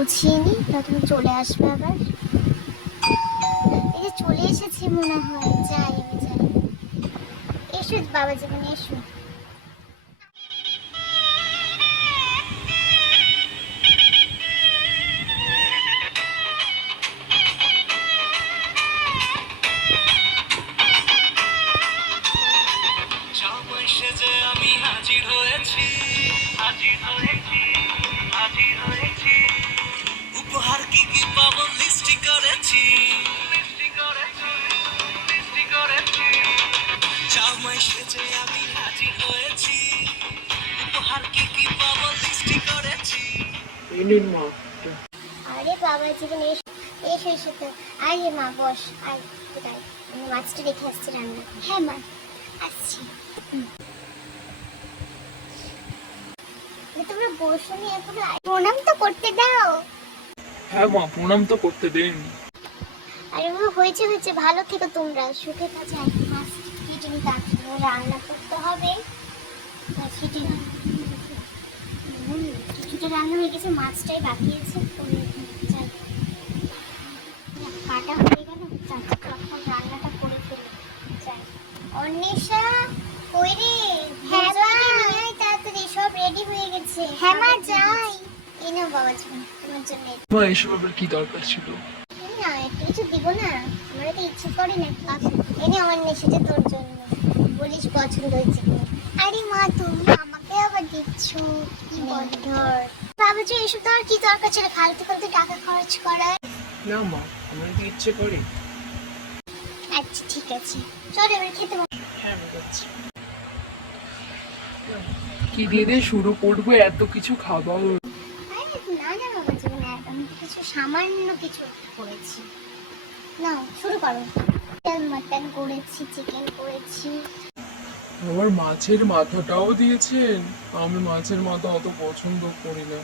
গুছিয়ে নি, তুমি চলে আসবে আবার। এই যে চলে এসেছি মনে হয়, যাই আমি যাই। এসো বাবা জীবনে এসো। সেজে আমি হাজির হয়েছি, হাজির হয়েছি, হাজির হয়েছি। উপহার কি কি পাবো লিস্টি করেছি, লিস্টি করেছি, লিস্টি করেছি। জামাই সেজে আমি হাজির হয়েছি, উপহার কি কি পাবো লিস্টি করেছি। এই নিন মা। আরে বাবা জীবন এসো, এসো এসো তো। আরে মা বস, আয় কোথায়, আমি মাছটা রেখে আসছি রান্না। হ্যাঁ মা আসছি। তোমরা বসো নি এখনো, প্রণাম তো করতে দাও। হ্যাঁ মা, প্রণাম তো করতে দেন। আরে মা হয়েছে হয়েছে, ভালো থেকো তোমরা, সুখে কাছে। মাছ কেটে নিতে আসছি, রান্না করতে হবে। সেটি কিছুটা রান্না হয়ে গেছে, মাছটাই বাকি আছে। যাই, কাটা হয়ে গেল, এখন রান্নাটা করে ফেলি। যাই। অন্বেষা কই রে? হ্যাঁ মা, তাড়াতাড়ি সব রেডি হয়ে গেছে। হ্যাঁ মা যাই। এই নাও বাবা তোমার জন্য। মা এসব আবার কি দরকার ছিল? না একটু কিছু দিব না, আমার তো ইচ্ছে করে নাকি। এনে আমার নেশাতে তোর জন্য, বলিস পছন্দ হয়েছে কিনা। আরে মা তুমি আমাকে আবার দিচ্ছ, কি বল ধর। বাবাজি এসব তো আর কি দরকার ছিল ফালতু ফালতু টাকা খরচ করার। না মা, আমার কি ইচ্ছে করে। আচ্ছা ঠিক আছে, চল এবার খেতে বস। হ্যাঁ আমি যাচ্ছি। কি দিয়ে দিয়ে শুরু করবো, এত কিছু খাবার। আরে না না বাবাজি, আমি তো কিছু সামান্য কিছু করেছি। না শুরু করো। মাটন করেছি, চিকেন করেছি। আবার মাছের মাথাটাও দিয়েছেন। আমি মাছের মাথা অত পছন্দ করি না।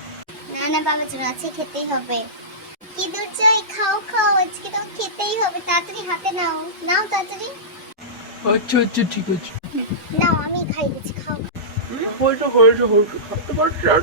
না না বাবাজি, আছে খেতেই হবে। কি দূর চাই, খাও খাও, আজকে তো খেতেই হবে। তাড়াতাড়ি হাতে নাও, নাও তাড়াতাড়ি আচ্ছা আচ্ছা ঠিক আছে। নাও, আমি খাই দিচ্ছি, খাও। হয়েছে হয়েছে হয়েছে, খাতে পারছি আর।